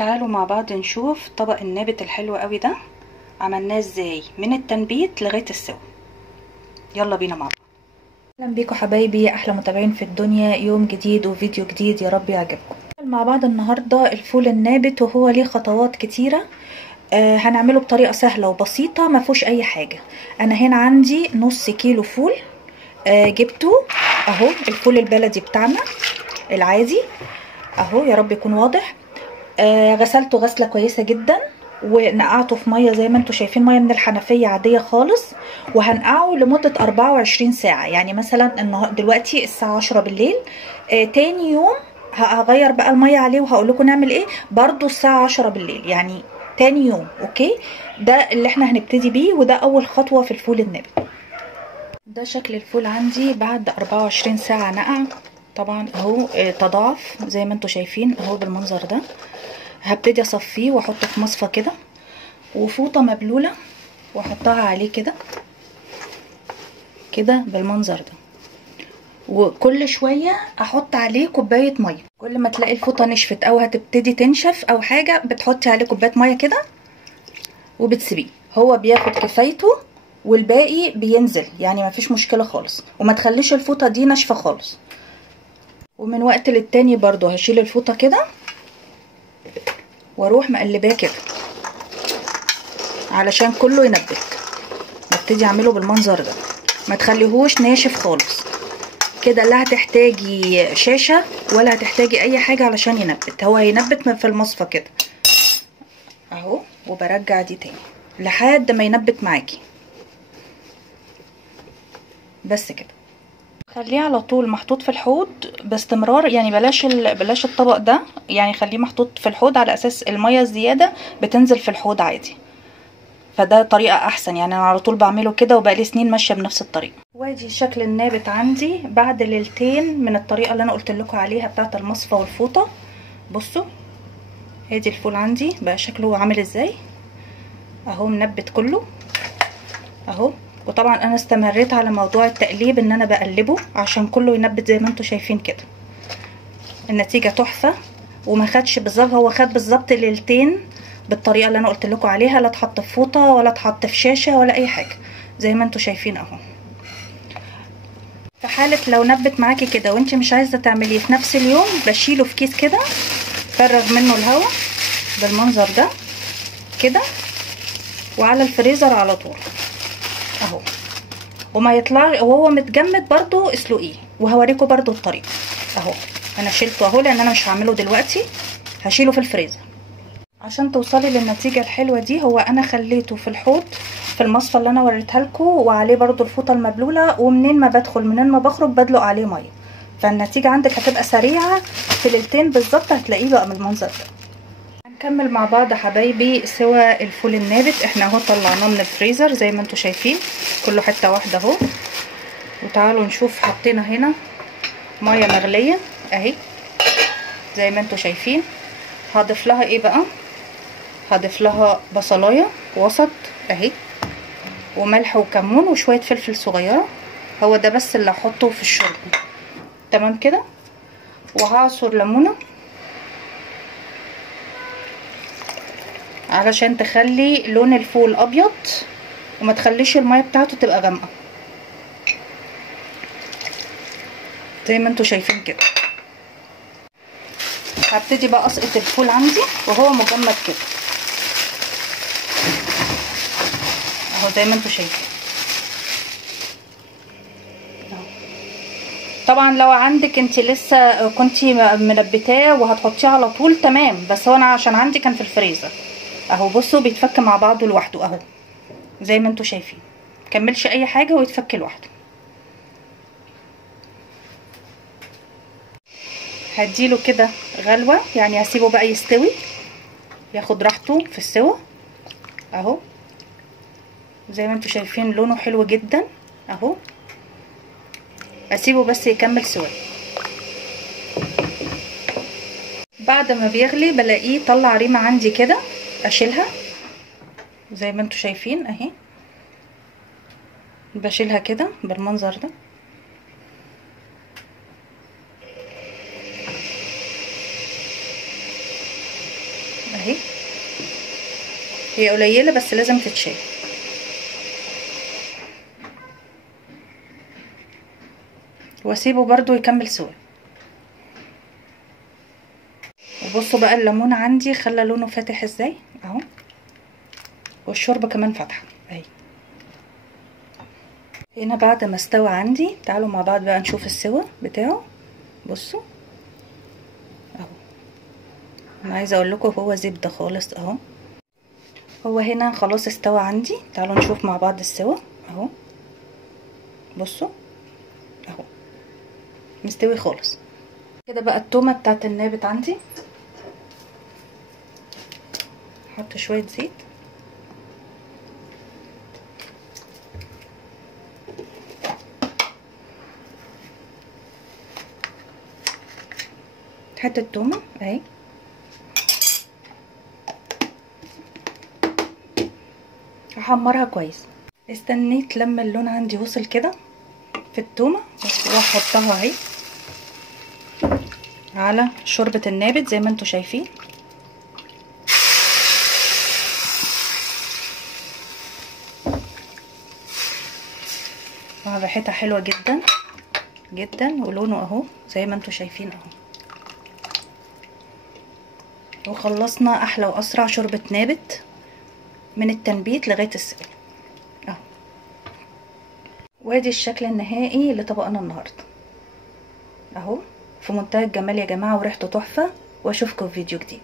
تعالوا مع بعض نشوف طبق النابت الحلو قوي ده عملناه ازاي من التنبيت لغايه السوا. يلا بينا مع بعض. اهلا بيكم حبايبي، احلى متابعين في الدنيا. يوم جديد وفيديو جديد، يا رب يعجبكم. مع بعض النهارده الفول النابت، وهو ليه خطوات كتيره. هنعمله بطريقه سهله وبسيطه، ما فيهوش اي حاجه. انا هنا عندي نص كيلو فول. جبته اهو، الفول البلدي بتاعنا العادي اهو، يا رب يكون واضح. غسلته غسله كويسه جدا، ونقعته في ميه زي ما انتم شايفين، ميه من الحنفيه عاديه خالص. وهنقعه لمده 24 ساعه، يعني مثلا دلوقتي الساعه 10 بالليل. تاني يوم هغير بقى الميه عليه وهقول لكم نعمل ايه برضو الساعه 10 بالليل، يعني تاني يوم. اوكي، ده اللي احنا هنبتدي بيه، وده اول خطوه في الفول النابت. ده شكل الفول عندي بعد 24 ساعه نقع. طبعا اهو تضاعف زي ما انتم شايفين اهو بالمنظر ده. هبتدي اصفيه واحطه في مصفى كده، وفوطه مبلوله واحطها عليه كده كده بالمنظر ده. وكل شويه احط عليه كوبايه ميه، كل ما تلاقي الفوطه نشفت او هتبتدي تنشف او حاجه بتحطي عليه كوبايه ميه كده وبتسيبيه. هو بياخد كفايته والباقي بينزل، يعني مفيش مشكله خالص. وما تخليش الفوطه دي ناشفه خالص. ومن وقت للتاني برضو هشيل الفوطه كده واروح مقلباه كده علشان كله ينبت. نبتدي اعمله بالمنظر ده، ما تخليهوش ناشف خالص كده. لا هتحتاجي شاشه ولا هتحتاجي اي حاجه علشان ينبت، هو هينبت في المصفى كده اهو. وبرجع دي تاني لحد ما ينبت معاكي بس كده. خليه على طول محطوط في الحوض باستمرار، يعني بلاش الطبق ده، يعني خليه محطوط في الحوض على اساس الميه الزياده بتنزل في الحوض عادي. فده طريقه احسن، يعني انا على طول بعمله كده وبقالي سنين ماشيه بنفس الطريقه. وادي شكل النابت عندي بعد ليلتين من الطريقه اللي انا قلت لكم عليها بتاعه المصفى والفوطه. بصوا ادي الفول عندي بقى شكله عامل ازاي اهو، منبت كله اهو. وطبعا انا استمريت على موضوع التقليب، ان انا بقلبه عشان كله ينبت زي ما انتم شايفين كده. النتيجه تحفه، وما خدش بالظبط، هو خد بالظبط ليلتين بالطريقه اللي انا قلت لكم عليها. لا اتحط في فوطه ولا اتحط في شاشه ولا اي حاجه، زي ما انتم شايفين اهو. في حاله لو نبت معاكي كده وانت مش عايزه تعمليه في نفس اليوم، بشيله في كيس كده، فرغ منه الهواء بالمنظر ده كده، وعلى الفريزر على طول اهو. وما يطلع وهو متجمد برضو اسلقيه، وهوريكم برضو الطريقه اهو. انا شيلته اهو لان انا مش هعمله دلوقتي، هشيله في الفريزر عشان توصلي للنتيجه الحلوه دي. هو انا خليته في الحوض في المصفى اللي انا وريتها لكم، وعليه برضو الفوطه المبلوله، ومنين ما بدخل منين ما بخرج بدلق عليه ميه. فالنتيجه عندك هتبقى سريعه، في ليلتين بالظبط هتلاقيه بقى بالمنظر ده. هنكمل مع بعض حبايبي سوا الفول النابت. احنا اهو طلعناه من الفريزر زي ما انتم شايفين، كله حته واحده اهو. وتعالوا نشوف، حطينا هنا ميه مغليه اهي زي ما انتم شايفين. هضيف لها ايه بقى؟ هضيف لها بصلايه وسط اهي، وملح وكمون وشويه فلفل صغيره. هو ده بس اللي هحطه في الشوربه، تمام كده. وهعصر ليمونه علشان تخلي لون الفول ابيض، وما تخليش الميه بتاعته تبقى غامقه زي ما انتم شايفين كده. هبتدي بقى اسقط الفول عندي وهو مجمد كده اهو زي ما انتم شايفين. طبعا لو عندك انت لسه كنتي منبتاه وهتحطيه على طول تمام، بس هو انا عشان عندي كان في الفريزر اهو. بصوا بيتفك مع بعضه لوحده اهو زي ما انتم شايفين، مكملش اي حاجه ويتفك لوحده. هديله كده غلوه، يعني هسيبه بقى يستوي ياخد راحته في السوا اهو زي ما انتم شايفين. لونه حلو جدا اهو. اسيبه بس يكمل سوا. بعد ما بيغلي بلاقيه طلع ريمه عندي كده، اشيلها زي ما انتم شايفين اهي. بشيلها كده بالمنظر ده. اهي، هي قليله بس لازم تتشال. واسيبه برضو يكمل سوا. وبصوا بقى الليمون عندي خلى لونه فاتح ازاي اهو، والشوربه كمان فاتحه اهي. هنا بعد ما استوى عندي، تعالوا مع بعض بقى نشوف السوا بتاعه. بصوا اهو، انا عايزه اقول لكم هو زبده خالص اهو. هو هنا خلاص استوى عندي، تعالوا نشوف مع بعض السوا اهو. بصوا اهو مستوي خالص كده. بقى التومه بتاعت النابت عندي، احط شويه زيت، حته تومه اهي، هحمرها كويس. استنيت لما اللون عندي وصل كده في التومه، واحطها اهي على شوربه النابت زي ما انتوا شايفين. ريحتها حلوه جدا جدا، ولونه اهو زي ما انتوا شايفين اهو. وخلصنا احلى واسرع شوربه نابت من التنبيت لغايه السقاء اهو. وادي الشكل النهائي لطبقنا النهارده اهو، في منتهى الجمال يا جماعه، وريحته تحفه. واشوفكم في فيديو جديد.